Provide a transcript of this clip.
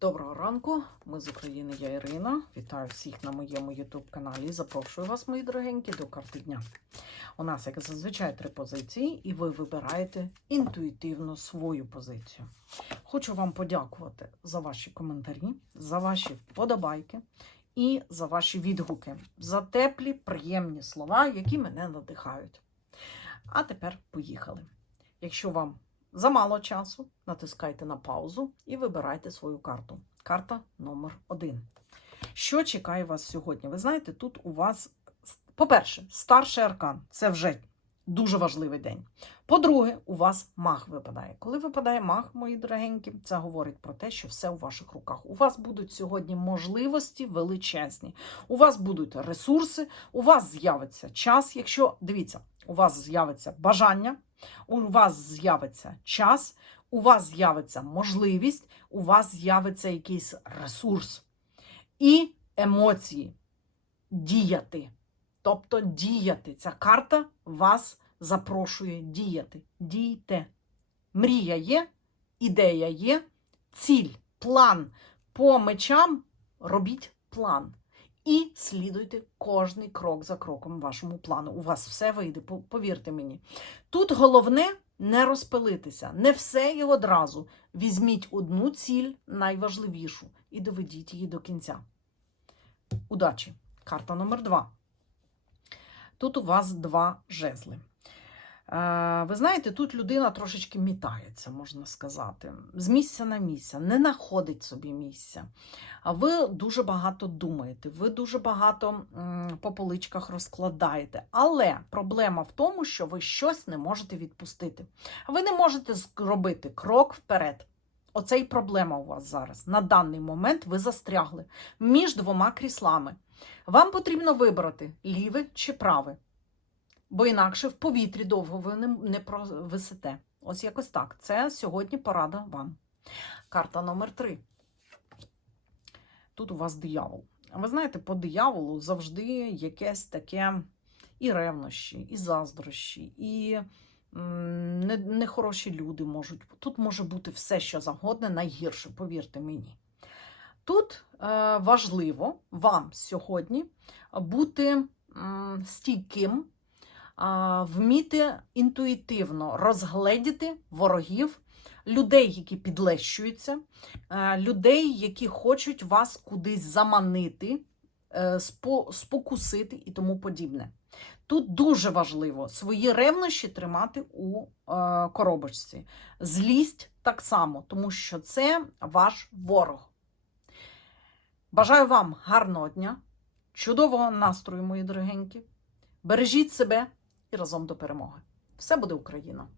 Доброго ранку, ми з України, я Ірина. Вітаю всіх на моєму YouTube каналі. Запрошую вас, мої дорогенькі, до карти дня. У нас, як зазвичай, три позиції, і ви вибираєте інтуїтивно свою позицію. Хочу вам подякувати за ваші коментарі, за ваші вподобайки і за ваші відгуки, за теплі, приємні слова, які мене надихають. А тепер поїхали. Якщо вам Замало часу натискайте на паузу і вибирайте свою карту. Карта номер один. Що чекає вас сьогодні? Ви знаєте, тут у вас, по-перше, старший аркан це вже дуже важливий день. По-друге, у вас маг випадає. Коли випадає маг, мої дорогенькі, це говорить про те, що все у ваших руках. У вас будуть сьогодні можливості величезні. У вас будуть ресурси, у вас з'явиться час. Якщо дивіться, у вас з'явиться бажання, у вас з'явиться час, у вас з'явиться можливість, у вас з'явиться якийсь ресурс і емоції діяти. Тобто діяти. Ця карта вас запрошує діяти. Дійте. Мрія є, ідея є, ціль, план. По мечам робіть план. І слідуйте кожний крок за кроком вашому плану. У вас все вийде, повірте мені. Тут головне не розпилитися, не все і одразу. Візьміть одну ціль, найважливішу, і доведіть її до кінця. Удачі! Карта номер два. Тут у вас два жезли. Е, Ви знаєте, тут людина трошечки мітається, можна сказати, з місця на місце, не знаходить собі місця. А ви дуже багато думаєте, ви дуже багато по поличках розкладаєте. Але проблема в тому, що ви щось не можете відпустити. Ви не можете зробити крок вперед. Оце і проблема у вас зараз. На даний момент ви застрягли між двома кріслами. Вам потрібно вибрати ліве чи праве, бо інакше в повітрі довго ви не, не провисите. Ось якось так. Це сьогодні порада вам. Карта номер три. Тут у вас диявол. А ви знаєте, по дияволу завжди якесь таке і ревнощі, і заздрощі, і м, не- нехороші люди можуть. Тут може бути все, що завгодно, найгірше, повірте мені. Тут е, важливо вам сьогодні бути м, стійким, вміти інтуїтивно розгледіти ворогів, людей, які підлещуються, е, людей, які хочуть вас кудись заманити, е, спо- спокусити і тому подібне. Тут дуже важливо свої ревнощі тримати у е, коробочці. Злість так само, тому що це ваш ворог. Бажаю вам гарного дня, чудового настрою, мої дорогенькі. Бережіть себе разом до перемоги. Все буде Україна!